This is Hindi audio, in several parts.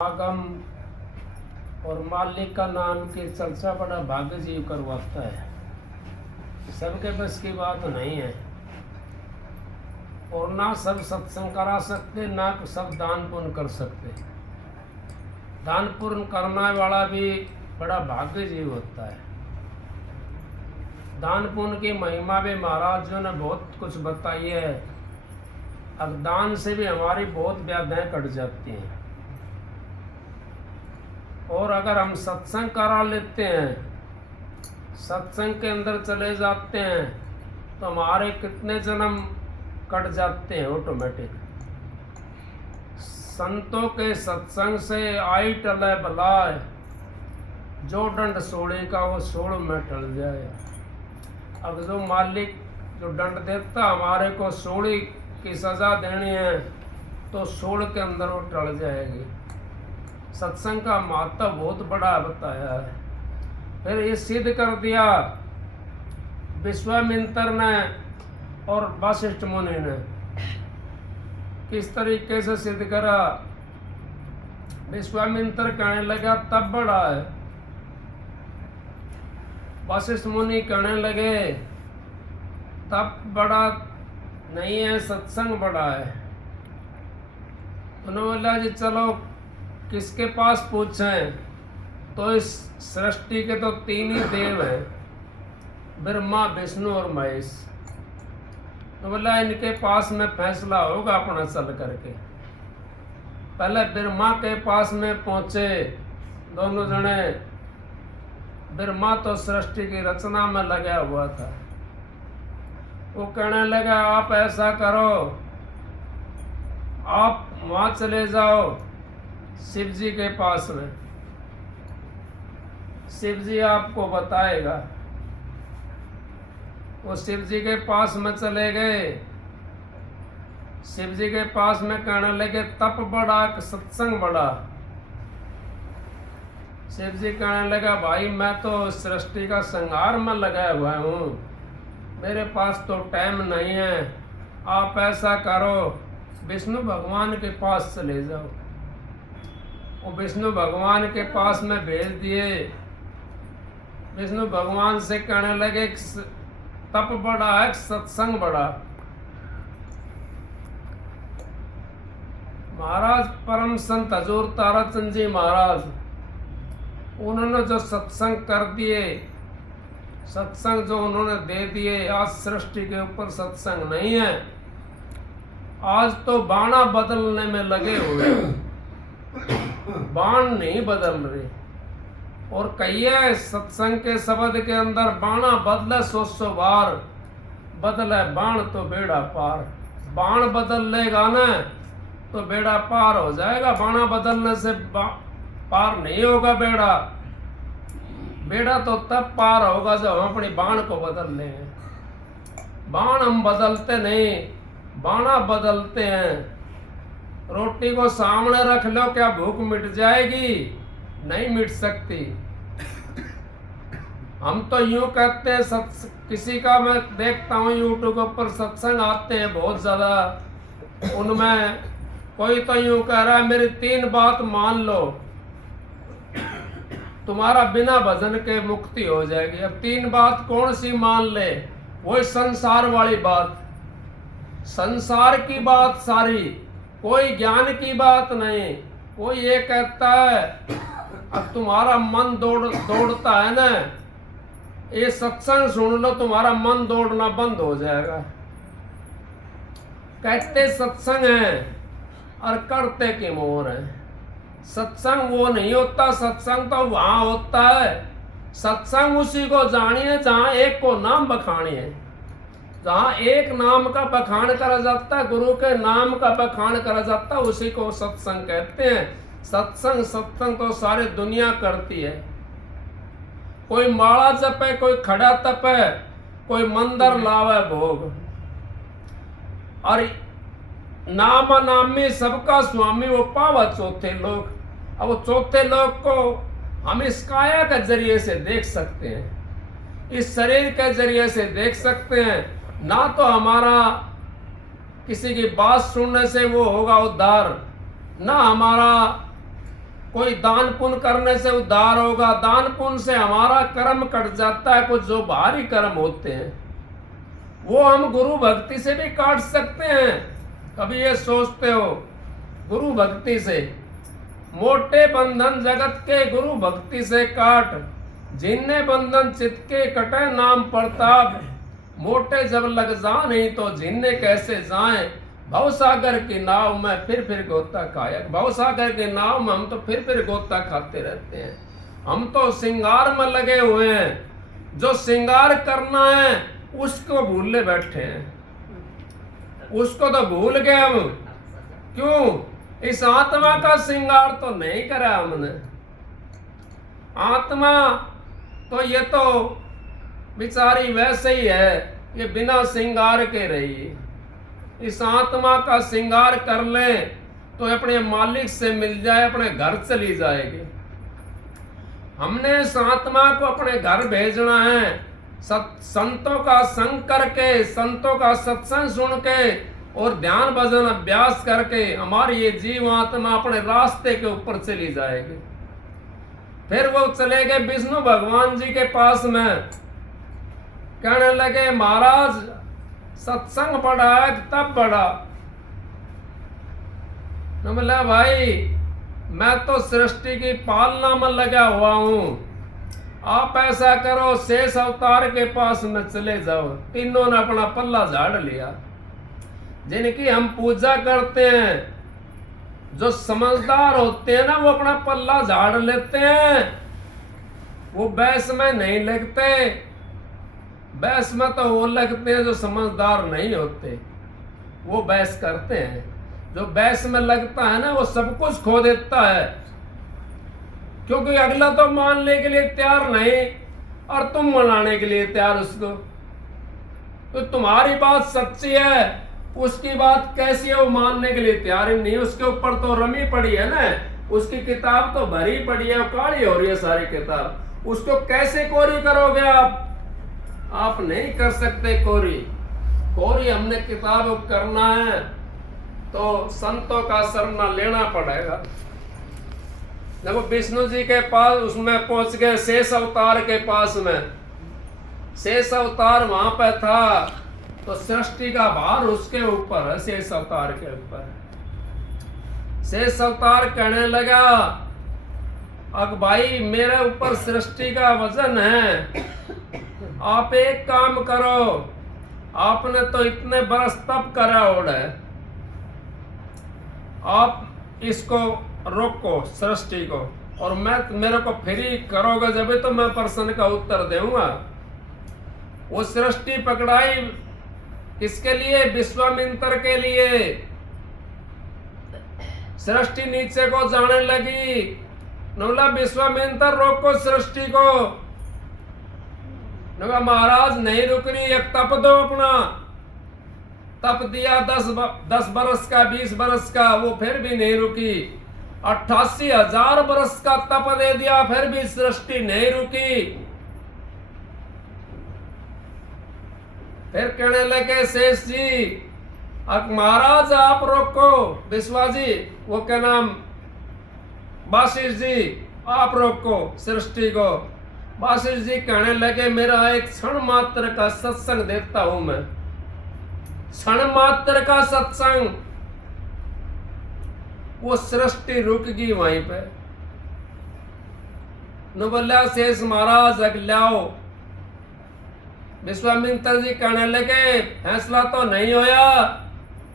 आगम और मालिक का नाम की चर्चा बड़ा भाग्य जीव करवाता है। सबके बस की बात नहीं है और ना सब सत्संग करा सकते, ना सब दान पुण्य कर सकते। दान पुण्य करने वाला भी बड़ा भाग्य जीव होता है। दान पुण्य की महिमा भी महाराज जी ने बहुत कुछ बताई है। अब दान से भी हमारी बहुत व्याधियां कट जाती हैं। और अगर हम सत्संग करा लेते हैं, सत्संग के अंदर चले जाते हैं, तो हमारे कितने जन्म कट जाते हैं ऑटोमेटिक। संतों के सत्संग से आई टले बलाय, जो दंड सोड़े का वो सोड़ में टल जाए। अब जो मालिक जो दंड देता हमारे को सोड़ी की सजा देनी है, तो सोड़ के अंदर वो टल जाएगी। सत्संग का महत्व बहुत बड़ा बताया है। फिर ये सिद्ध कर दिया विश्वामित्र ने और वशिष्ठ मुनि ने। किस तरीके से सिद्ध करा? विश्वामित्र कहने लगा तब बड़ा है, वशिष्ठ मुनि कहने लगे तब बड़ा नहीं है, सत्संग बड़ा है। उन्होंने बोला जी चलो किसके पास पूछें? तो इस सृष्टि के तो तीन ही देव हैं, ब्रह्मा विष्णु और महेश। तो बोला इनके पास में फैसला होगा अपना चल करके। पहले ब्रह्मा के पास में पहुंचे दोनों जने। ब्रह्मा तो सृष्टि की रचना में लगा हुआ था। वो कहने लगा आप ऐसा करो, आप वहां चले जाओ शिव जी के पास में, शिव जी आपको बताएगा। वो शिव जी के पास में चले गए। शिव जी के पास में कहने लगे तप बड़ा कि सत्संग बड़ा? शिव जी कहने लगा भाई मैं तो सृष्टि का संहार में लगा हुआ हूँ, मेरे पास तो टाइम नहीं है। आप ऐसा करो विष्णु भगवान के पास चले जाओ। वो विष्णु भगवान के पास में भेज दिए। विष्णु भगवान से कहने लगे तप बड़ा है सत्संग बड़ा? महाराज परम संत हजूर ताराचंद जी महाराज, उन्होंने जो सत्संग कर दिए, सत्संग जो उन्होंने दे दिए, आज सृष्टि के ऊपर सत्संग नहीं है। आज तो बाणा बदलने में लगे हुए, बाण नहीं बदल रहे। और कहिए सत्संग के शब्द के अंदर बाणा बदले 100 बार, बदले बाण तो बेड़ा पार। बाण बदल लेगा ना तो बेड़ा पार हो जाएगा। बाणा बदलने से पार नहीं होगा बेड़ा। बेड़ा तो तब पार होगा जब हम अपनी बाण को बदल लेंगे। बाण हम बदलते नहीं, बाणा बदलते हैं। रोटी को सामने रख लो, क्या भूख मिट जाएगी? नहीं मिट सकती। हम तो यूं कहते हैं, किसी का मैं देखता हूँ यूट्यूब पर सत्संग आते हैं बहुत ज्यादा, उनमें कोई तो यूं कह रहा है मेरी 3 बात मान लो तुम्हारा बिना भजन के मुक्ति हो जाएगी। अब 3 बात कौन सी मान ले? वही संसार वाली बात, संसार की बात सारी, कोई ज्ञान की बात नहीं। कोई ये कहता है अब तुम्हारा मन दौड़ता है ना, ये सत्संग सुन लो तुम्हारा मन दौड़ना बंद हो जाएगा। कहते सत्संग है और करते की मोर है। सत्संग वो नहीं होता, सत्संग तो वहां होता है। सत्संग उसी को जानिए जहां एक को नाम बखानिए। जहाँ एक नाम का बखान करा जाता है, गुरु के नाम का बखान करा जाता है, उसी को सत्संग कहते हैं। सत्संग तो सारी दुनिया करती है। कोई माला जपे, कोई खड़ा तपे, कोई मंदिर लावे भोग, और नाम नामी सबका स्वामी वो पावा चौथे लोग। अब वो चौथे लोग को हम इस काया के जरिए से देख सकते हैं, इस शरीर के जरिए से देख सकते हैं। ना तो हमारा किसी की बात सुनने से वो होगा उद्धार, ना हमारा कोई दान पुण्य करने से उद्धार होगा, दान पुण्य से हमारा कर्म कट जाता है। कुछ जो बाहरी कर्म होते हैं वो हम गुरु भक्ति से भी काट सकते हैं। कभी ये सोचते हो गुरु भक्ति से? मोटे बंधन जगत के गुरु भक्ति से काट, जिन्ने बंधन चित्त के कटे नाम प्रताप। मोटे जब लग जा नहीं तो जिन्ने कैसे जाएं, भवसागर की नाव में फिर गोता खाया। भवसागर की नाव में हम तो फिर गोता खाते रहते हैं। हम तो श्रृंगार में लगे हुए हैं, जो श्रृंगार करना है उसको भूले बैठे हैं, उसको तो भूल गए हम। क्यों? इस आत्मा का श्रृंगार तो नहीं करा हमने। आत्मा तो ये तो बेचारी वैसे ही है, ये बिना श्रृंगार के रही। इस आत्मा का श्रृंगार कर ले तो अपने मालिक से मिल जाए, अपने घर चली जाएगी। हमने इस आत्मा को अपने घर भेजना है। संतों का संग करके, संतों का सत्संग सुन के और ध्यान भजन अभ्यास करके हमारी ये जीव आत्मा अपने रास्ते के ऊपर चली जाएगी। फिर वो चले गए विष्णु भगवान जी के पास में, कहने लगे महाराज सत्संग बढ़ा है तब बढ़ा। तो बोला भाई मैं तो सृष्टि की पालना में लगा हुआ हूं, आप ऐसा करो शेष अवतार के पास में चले जाओ। तीनों ने अपना पल्ला झाड़ लिया। जिनकी हम पूजा करते हैं, जो समझदार होते हैं ना, वो अपना पल्ला झाड़ लेते हैं। वो बैस में नहीं लगते। बैस में तो वो लगते हैं जो समझदार नहीं होते, वो बैस करते हैं। जो बैस में लगता है ना वो सब कुछ खो देता है, क्योंकि अगला तो मानने के लिए तैयार नहीं और तुम मनाने के लिए तैयार उसको। तो तुम्हारी बात सच्ची है, उसकी बात कैसी है वो मानने के लिए तैयार ही नहीं। उसके ऊपर तो रमी पड़ी है ना, उसकी किताब तो भरी पड़ी है, काली हो रही है सारी किताब। उसको कैसे कोरी करोगे आप नहीं कर सकते कोरी। कोरी हमने किताब करना है तो संतों का शरण लेना पड़ेगा। देखो विष्णु जी के पास उसमें पहुंच गए, शेष अवतार के पास में। शेष अवतार वहां पे था तो सृष्टि का भार उसके ऊपर है, शेष अवतार के ऊपर। शेष अवतार कहने लगा अब भाई मेरे ऊपर सृष्टि का वजन है, आप एक काम करो, आपने तो इतने बरस तप करा है, आप इसको रोको सृष्टि को, और मैं मेरे को फ्री करोगे जब तो मैं प्रश्न का उत्तर दूंगा। वो सृष्टि पकड़ाई किसके लिए? विश्वामित्र के लिए। सृष्टि नीचे को जाने लगी। बोला विश्वामित्र रोको सृष्टि को। महाराज नहीं रुक रही, एक तप दो अपना। तप दिया 10 बरस का, 20 बरस का, वो फिर भी नहीं रुकी। 88,000 बरस का तप दे दिया, फिर भी सृष्टि नहीं रुकी। फिर कहने लगे शेष जी, अब महाराज आप रोको। विश्वास जी, वो क्या नाम, वाशिष्ठ जी आप रोको सृष्टि को। वाशिष्ठ जी कहने लगे मेरा एक क्षण मात्र का सत्संग देता हूं मैं, क्षण मात्र का सत्संग। वो सृष्टि रुक गई वहीं पे। न बोला शेष महाराज अगलाओ। विश्वामित्र जी कहने लगे फैसला तो नहीं होया।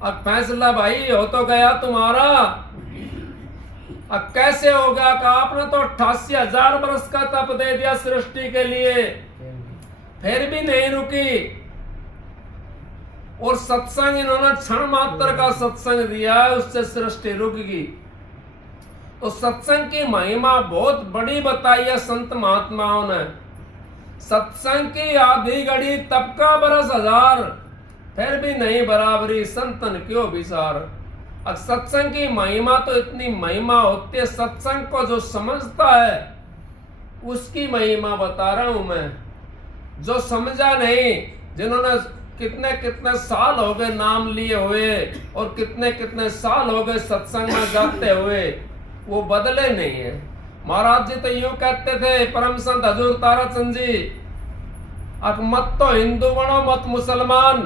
अब फैसला भाई हो तो गया तुम्हारा, अब कैसे होगा कि आपने तो 88,000 बरस का तप दे दिया सृष्टि के लिए, फिर भी नहीं रुकी। और सत्संग इन्होंने क्षण मात्र का सत्संग दिया, उससे सृष्टि रुक गई। तो सत्संग की महिमा बहुत बड़ी बताई है संत महात्माओं ने। सत्संग की आधी घड़ी तप का बरस 1000, फिर भी नहीं बराबरी संतन क्यों विचार। अब सत्संग की महिमा तो इतनी महिमा होती है, सत्संग को जो समझता है उसकी महिमा बता रहा हूं मैं। जो समझा नहीं, जिन्होंने कितने कितने साल हो गए नाम लिए हुए और कितने कितने साल हो गए सत्संग में जाते हुए, वो बदले नहीं है। महाराज जी तो यूं कहते थे, परम संत हजूर ताराचंद जी, अब मत तो हिंदू बनो मत मुसलमान,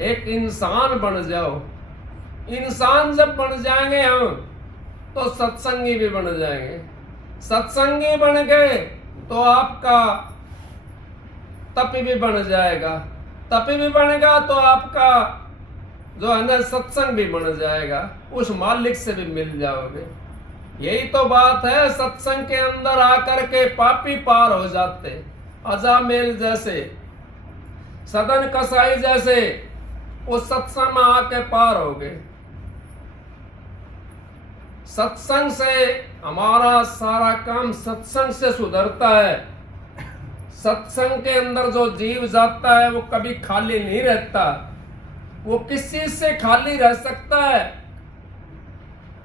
एक इंसान बन जाओ। इंसान जब बन जाएंगे हम तो सत्संगी भी बन जाएंगे। सत्संगी बन गए तो आपका तपी भी बन जाएगा, तपी भी बनेगा तो आपका जो है ना सत्संग भी बन जाएगा, उस मालिक से भी मिल जाओगे। यही तो बात है, सत्संग के अंदर आकर के पापी पार हो जाते, अजामेल जैसे, सदन कसाई जैसे, उस सत्संग में आके पार हो गए। सत्संग से हमारा सारा काम सत्संग से सुधरता है। सत्संग के अंदर जो जीव जाता है वो कभी खाली नहीं रहता। वो किस चीज से खाली रह सकता है?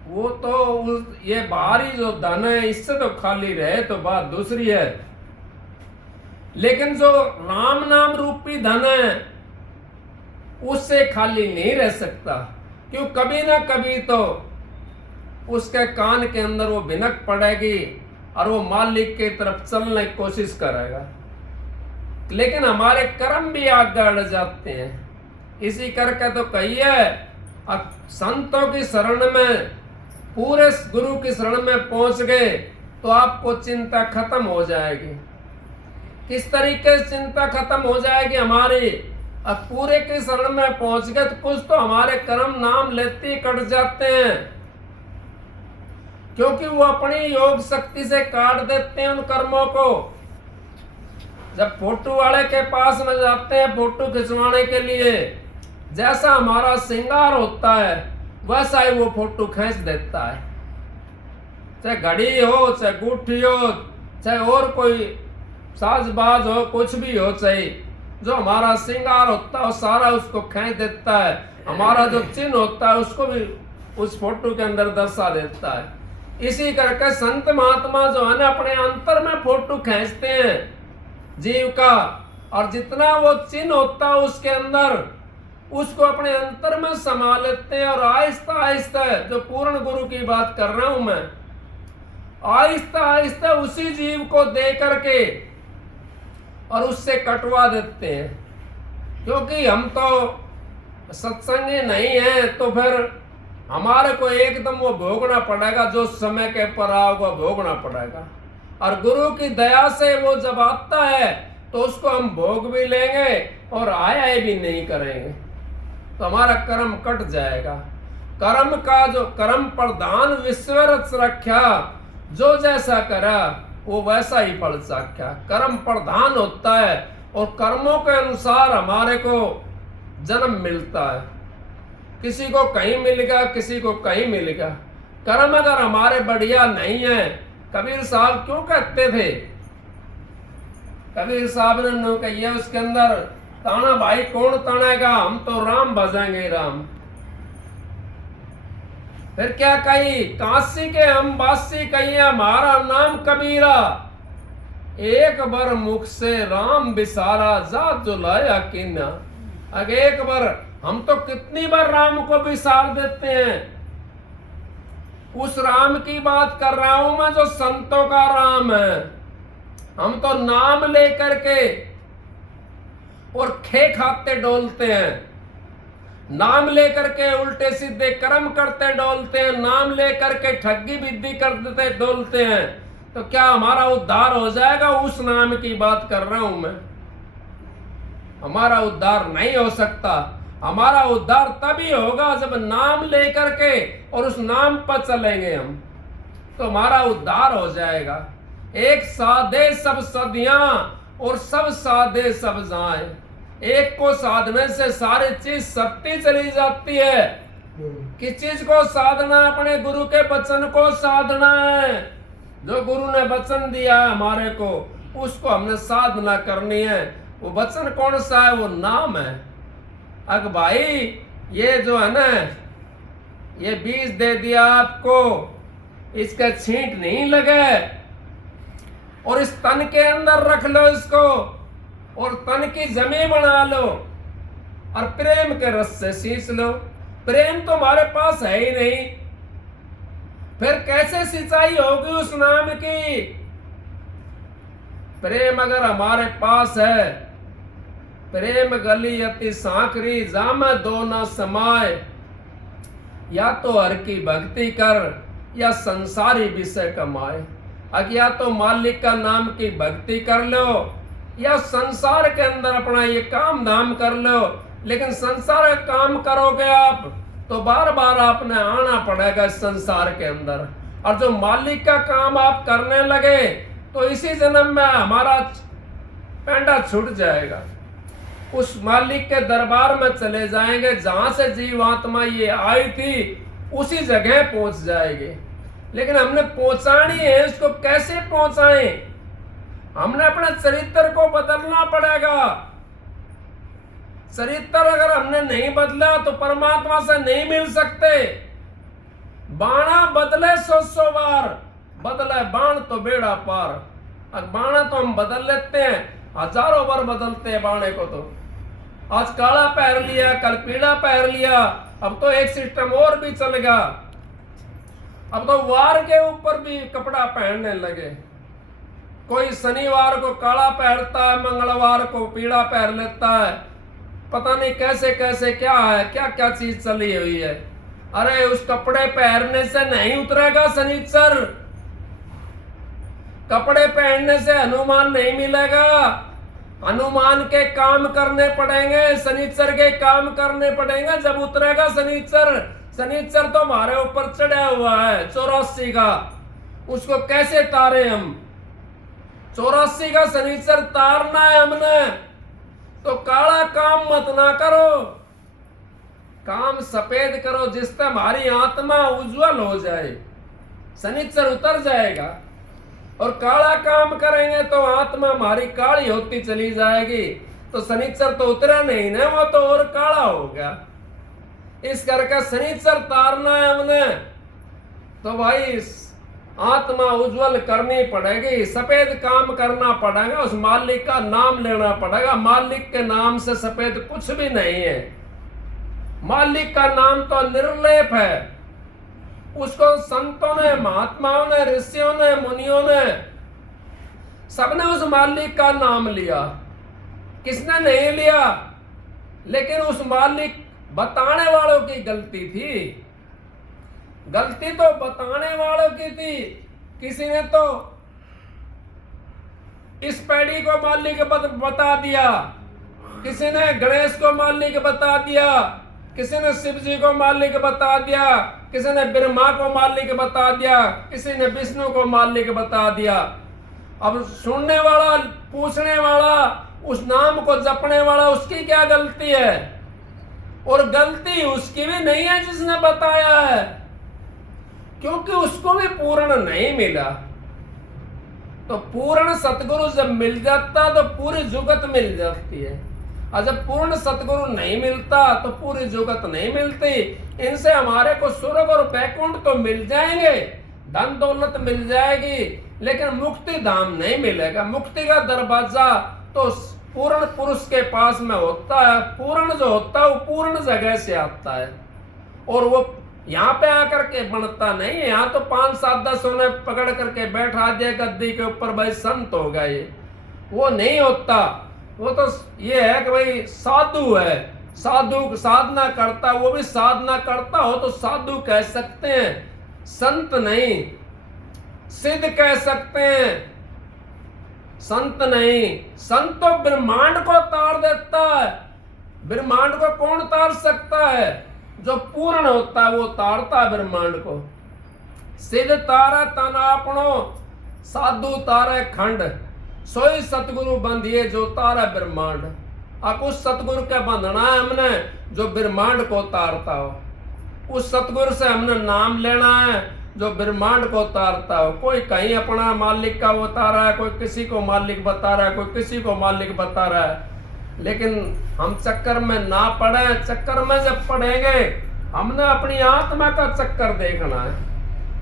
वो तो ये बाहरी जो धन है इससे तो खाली रहे तो बात दूसरी है, लेकिन जो राम नाम रूपी धन है उससे खाली नहीं रह सकता। क्यों? कभी ना कभी तो उसके कान के अंदर वो भिनक पड़ेगी और वो मालिक की तरफ चलने की कोशिश करेगा, लेकिन हमारे कर्म भी आगे अड़ जाते हैं। इसी करके तो कहिए, अब संतों की शरण में, पूरे गुरु की शरण में पहुंच गए तो आपको चिंता खत्म हो जाएगी। किस तरीके से चिंता खत्म हो जाएगी हमारी? अब पूरे की शरण में पहुंच गए तो कुछ तो हमारे कर्म नाम लेते ही कट जाते हैं, क्योंकि वो अपनी योग शक्ति से काट देते हैं उन कर्मों को। जब फोटो वाले के पास में जाते हैं फोटो खिंचवाने के लिए, जैसा हमारा श्रृंगार होता है वैसा ही वो फोटो खींच देता है। चाहे घड़ी हो, चाहे गुठी हो, चाहे और कोई साजबाज हो, कुछ भी हो, चाहे जो हमारा श्रृंगार होता है वो सारा उसको खींच देता है। हमारा जो चिन्ह होता है उसको भी उस फोटो के अंदर दर्शा देता है। इसी करके संत महात्मा जो है ना अपने अंतर में फोटो खींचते हैं जीव का, और जितना वो चिन्ह होता है उसके अंदर उसको अपने अंतर में समा लेते हैं। और आहिस्ता आहिस्ता, जो पूर्ण गुरु की बात कर रहा हूं मैं, आहिस्ता आहिस्ता उसी जीव को दे करके और उससे कटवा देते हैं। क्योंकि हम तो सत्संगी नहीं है तो फिर हमारे को एकदम वो भोगना पड़ेगा, जो समय के पर आओगा भोगना पड़ेगा। और गुरु की दया से वो जब आता है तो उसको हम भोग भी लेंगे और आया भी नहीं करेंगे, तो हमारा कर्म कट जाएगा। कर्म का जो कर्म प्रधान विश्व रच रख्या, जो जैसा करा वो वैसा ही फल साख्या। कर्म प्रधान होता है और कर्मों के अनुसार हमारे को जन्म मिलता है। किसी को कहीं मिलेगा, किसी को कहीं मिलेगा। कर्म अगर हमारे बढ़िया नहीं है, कबीर साहब क्यों कहते थे, कबीर साहब ने कहिए उसके अंदर, ताना भाई कौन तानेगा, हम तो राम भजेंगे राम। फिर क्या कही, काशी के हम वासी कहिए हमारा नाम कबीरा, एक बार मुख से राम बिसारा जा जुलाया किन्ना। अगर एक बार, हम तो कितनी बार राम को बिसार देते हैं। उस राम की बात कर रहा हूं मैं जो संतों का राम है। हम तो नाम लेकर के और खे खाते डोलते हैं, नाम लेकर के उल्टे सीधे कर्म करते डोलते हैं, नाम लेकर के ठगी विद्धि करते डोलते हैं, तो क्या हमारा उद्धार हो जाएगा? उस नाम की बात कर रहा हूं मैं। हमारा उद्धार नहीं हो सकता। हमारा उद्धार तभी होगा जब नाम लेकर के और उस नाम पर चलेंगे हम, तो हमारा उद्धार हो जाएगा। एक साधे सब सदियां और सब साधे सब जाए। एक को साधने से सारी चीज सत्ती चली जाती है। किस चीज को साधना? अपने गुरु के वचन को साधना है। जो गुरु ने वचन दिया है हमारे को, उसको हमने साधना करनी है। वो वचन कौन सा है? वो नाम है। अग भाई ये जो है ना, ये बीज दे दिया आपको, इसका छींट नहीं लगे, और इस तन के अंदर रख लो इसको और तन की जमी बना लो और प्रेम के रस से सींच लो। प्रेम तो हमारे पास है ही नहीं, फिर कैसे सिंचाई होगी उस नाम की? प्रेम अगर हमारे पास है, प्रेम गली अति सांकरी जाम दो न समाए, या तो हर की भक्ति कर या संसारी विषय कमाए। अब या तो मालिक का नाम की भक्ति कर लो या संसार के अंदर अपना ये काम धाम कर लो, लेकिन संसार का काम करोगे आप तो बार बार आपने आना पड़ेगा इस संसार के अंदर। और जो मालिक का काम आप करने लगे तो इसी जन्म में हमारा पैंडा छूट जाएगा, उस मालिक के दरबार में चले जाएंगे, जहां से जीवात्मा ये आई थी उसी जगह पहुंच जाएंगे। लेकिन हमने पहुंचानी है, उसको कैसे पहुंचाएं? हमने अपने चरित्र को बदलना पड़ेगा। चरित्र अगर हमने नहीं बदला तो परमात्मा से नहीं मिल सकते। बाणा बदले 100 बार, बदले बाण तो बेड़ा पार। अब बाणा तो हम बदल लेते हैं, हजारों बार बदलते हैं बाणे को। तो आज काला पहन लिया, कल पीला पहन लिया, अब तो एक सिस्टम और भी चलेगा। अब तो वार के ऊपर भी कपड़ा पहनने लगे। कोई शनिवार को काला पहनता है, मंगलवार को पीला पहन लेता है। पता नहीं कैसे कैसे क्या है, क्या क्या चीज चली हुई है। अरे उस कपड़े पहनने से नहीं उतरेगा शनिचर, कपड़े पहनने से हनुमान नहीं मिलेगा। हनुमान के काम करने पड़ेंगे, शनिचर के काम करने पड़ेंगे, जब उतरेगा शनिचर। शनिचर तो हमारे ऊपर चढ़ा हुआ है 84 का, उसको कैसे तारे हम? 84 का शनिचर तारना है हमने। तो काला काम मत ना करो, काम सफेद करो जिससे हमारी आत्मा उज्जवल हो जाए। शनिचर उतर जाएगा और काला काम करेंगे तो आत्मा हमारी काली होती चली जाएगी। तो शनिचर तो उतरा नहीं ना, वो तो और काला हो गया। इस करके शनिचर तारना है हमने। तो भाई आत्मा उज्जवल करनी पड़ेगी, सफेद काम करना पड़ेगा, उस मालिक का नाम लेना पड़ेगा। मालिक के नाम से सफेद कुछ भी नहीं है। मालिक का नाम तो निर्लेप है। उसको संतों ने, महात्माओं ने, ऋषियों ने, मुनियों ने, सबने उस मालिक का नाम लिया। किसने नहीं लिया? लेकिन उस मालिक बताने वालों की गलती थी। गलती तो बताने वालों की थी। किसी ने तो इस पैड़ी को मालिक बता दिया, किसी ने गणेश को मालिक बता दिया, किसी ने शिव जी को मालिक बता दिया, किसी ने ब्रह्मा को मालिक बता दिया, किसी ने विष्णु को मालिक बता दिया। अब सुनने वाला, पूछने वाला, उस नाम को जपने वाला, उसकी क्या गलती है? और गलती उसकी भी नहीं है जिसने बताया है, क्योंकि उसको भी पूर्ण नहीं मिला। तो पूर्ण सतगुरु जब मिल जाता तो पूरी जुगत मिल जाती है, और जब पूर्ण सतगुरु नहीं मिलता तो पूरी जुगत नहीं मिलती। इनसे हमारे को स्वर्ग और बैकुंठ तो मिल जाएंगे, धन दौलत मिल जाएगी, लेकिन मुक्ति धाम नहीं मिलेगा। मुक्ति का दरवाजा तो पूर्ण पुरुष के पास में होता है। पूर्ण जो होता है वो पूर्ण जगह से आता है, और वो यहाँ पे आकर के बनता नहीं है। यहाँ तो 5, 7, 10 ने पकड़ करके बैठा दिया गद्दी के ऊपर, भाई संत हो गए, वो नहीं होता। वो तो ये है कि भाई साधु है, साधु साधना करता, वो भी साधना करता हो तो साधु कह सकते हैं, संत नहीं। सिद्ध कह सकते हैं, संत नहीं। संत तो ब्रह्मांड को तार देता है। ब्रह्मांड को कौन तार सकता है? जो पूर्ण होता है वो तारता है ब्रह्मांड को। सिद्ध तारा तन आपनो, साधु तारे खंड, सोई सतगुरु बंधिए जो तारा ब्रह्मांड। अब उस सतगुरु का बंधना है हमने जो ब्रह्मांड को तारता हो। उस सतगुरु से हमने नाम लेना है जो ब्रह्मांड को तारता हो। कोई कहीं अपना मालिक का बता रहा है, कोई किसी को मालिक बता रहा है, कोई किसी को मालिक बता रहा है, लेकिन हम चक्कर में ना पड़े। चक्कर में जब पड़ेंगे, हमने अपनी आत्मा का चक्कर देखना है।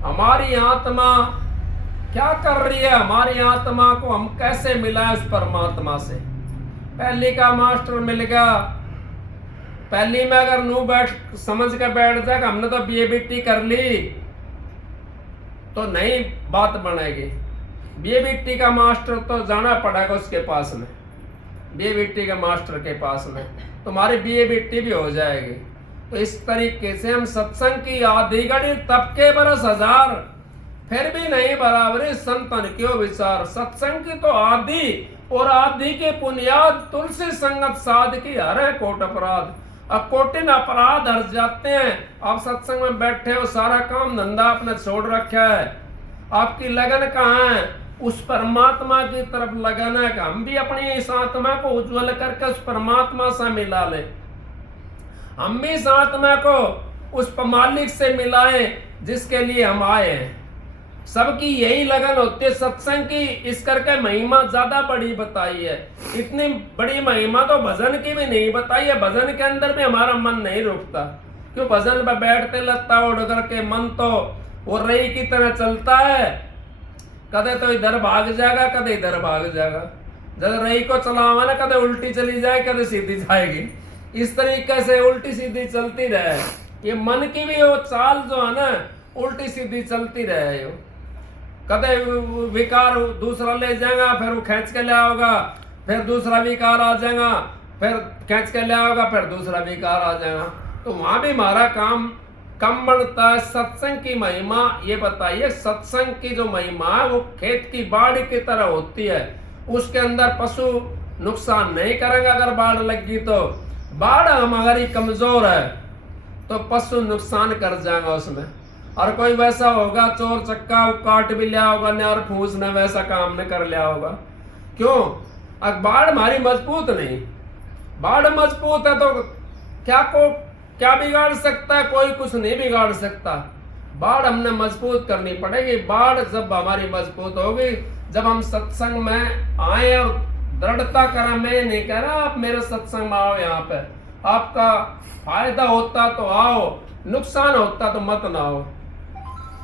हमारी आत्मा क्या कर रही है, हमारी आत्मा को हम कैसे मिलाएं उस परमात्मा से। पहली का मास्टर मिल गया, पहली में अगर नू बैठ समझ के बैठ जाएगा, हमने तो BABT कर ली, तो नई बात बनेगी। बीएबीटी का मास्टर तो जाना पड़ेगा उसके पास में, बीएबीटी के मास्टर के पास में तुम्हारी बीएबीटी भी हो जाएगी। तो इस तरीके से हम सत्संग की आदि घड़ी तब के बरस हजार, फिर भी नहीं बराबरी संतन क्यों विचार। सत्संग की तो आदि और आदि के बुनियाद तुलसी संगत साध की हरे कोट अपराध। अब कोटिन अपराध हर जाते हैं। आप सत्संग में बैठे हो, सारा काम धंधा आपने छोड़ रखा है, आपकी लगन कहाँ है? उस परमात्मा की तरफ लगन है कि हम भी अपनी इस आत्मा को उज्जवल करके उस परमात्मा से मिला ले, हम भी इस आत्मा को उस मालिक से मिलाएं जिसके लिए हम आए हैं। सबकी यही लगन होती है सत्संग की। इस करके महिमा ज्यादा बड़ी बताई है। इतनी बड़ी महिमा तो भजन की भी नहीं बताई है। भजन के अंदर भी हमारा मन नहीं रुकता, क्यों? भजन पर बैठते लगता उड़ करके मन तो वो रई की तरह चलता है, कदे तो इधर भाग जाएगा, कदे इधर भाग जाएगा। जब रई को चलावा ना, कदे उल्टी चली जाए, कदे सीधी जाएगी। इस तरीके से उल्टी सीधी चलती रहे। ये मन की भी वो चाल जो है ना, उल्टी सीधी चलती रहे। कदे विकार दूसरा ले जाएगा, फिर वो खींच के ले आओगा, फिर दूसरा विकार आ जाएगा, फिर खींच के ले आओगा, फिर दूसरा विकार आ जाएगा। तो वहां भी हमारा काम कम बनता है। सत्संग की महिमा ये बताइए, सत्संग की जो महिमा है वो खेत की बाढ़ की तरह होती है। उसके अंदर पशु नुकसान नहीं करेंगे। अगर बाढ़ लगी तो बाढ़ हमारी कमजोर है तो पशु नुकसान कर जाएगा उसमें। और कोई वैसा होगा चोर चक्का, काट भी लिया होगा ने और फूस ने वैसा काम ने कर लिया होगा। क्यों? अब बाढ़ हमारी मजबूत नहीं। बाढ़ मजबूत है तो क्या बिगाड़ सकता है? कोई कुछ नहीं बिगाड़ सकता। बाढ़ हमने मजबूत करनी पड़ेगी। बाढ़ जब हमारी मजबूत होगी, जब हम सत्संग में आए और दृढ़ता करें। मैं नहीं कह रहा आप मेरे सत्संग में आओ, यहाँ पे आपका फायदा होता तो आओ, नुकसान होता तो मत ना आओ,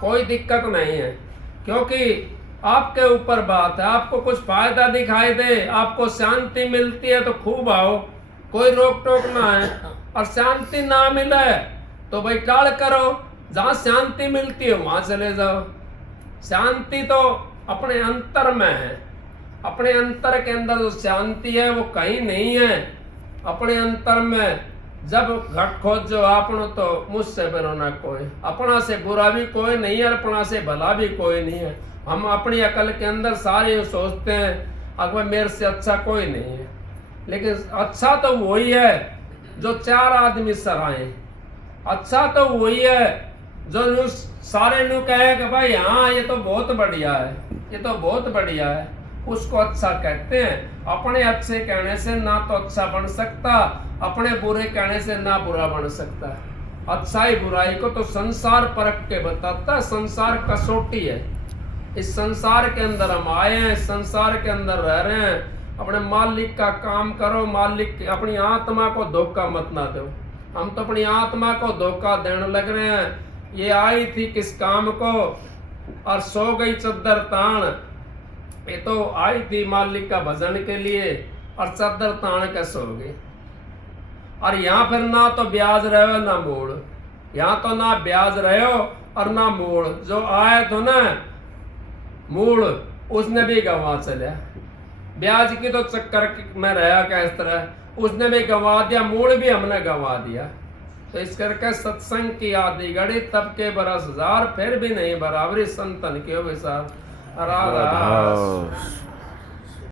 कोई दिक्कत नहीं है। क्योंकि आपके ऊपर बात है। आपको कुछ फायदा दिखाई दे, आपको शांति मिलती है तो खूब आओ, कोई रोक टोक ना है। और शांति ना मिले तो भाई टाल करो। जहां शांति मिलती है वहां चले जाओ। शांति तो अपने अंतर में है। अपने अंतर के अंदर जो शांति है वो कहीं नहीं है। अपने अंतर में जब घट खोज जो आपनो तो मुझसे बनो ना कोई। अपना से बुरा भी कोई नहीं है, अपना से भला भी कोई नहीं है। हम अपनी अकल के अंदर सारे सोचते हैं अगर मेरे से अच्छा कोई नहीं है, लेकिन अच्छा तो वही है जो चार आदमी सराहे। अच्छा तो वही है जो सारे लोग कहे कि भाई हाँ ये तो बहुत बढ़िया है, ये तो बहुत बढ़िया है, उसको अच्छा कहते हैं। अपने अच्छे कहने से ना तो अच्छा बन सकता, अपने बुरे कहने से ना बुरा बन सकता। अच्छाई बुराई को तो संसार परख के बताता। संसार कसौटी है। इस संसार के अंदर हम आए हैं, संसार के अंदर रह रहे हैं। अपने मालिक का काम करो। मालिक अपनी आत्मा को धोखा मत ना दो। हम तो अपनी आत्मा को धोखा देने लग रहे हैं। ये आई थी किस काम को और सो गई चद्दर तान। ये तो आई थी मालिक का भजन के लिए और चद्दर तान के सो गई। और यहाँ फिर ना तो ब्याज रहे हो ना मूड़। यहाँ तो ना ब्याज रहे हो और ना मूड़। जो आए तो ना मूड़ उसने भी गंवा चलिया। ब्याज की तो चक्कर में रहा क्या इस तरह, उसने भी गंवा दिया, मूड़ भी हमने गंवा दिया। तो इस करके सत्संग की आदि घड़ी तब के बरस हजार, फिर भी नहीं बराबरी संतन के विचार। राधा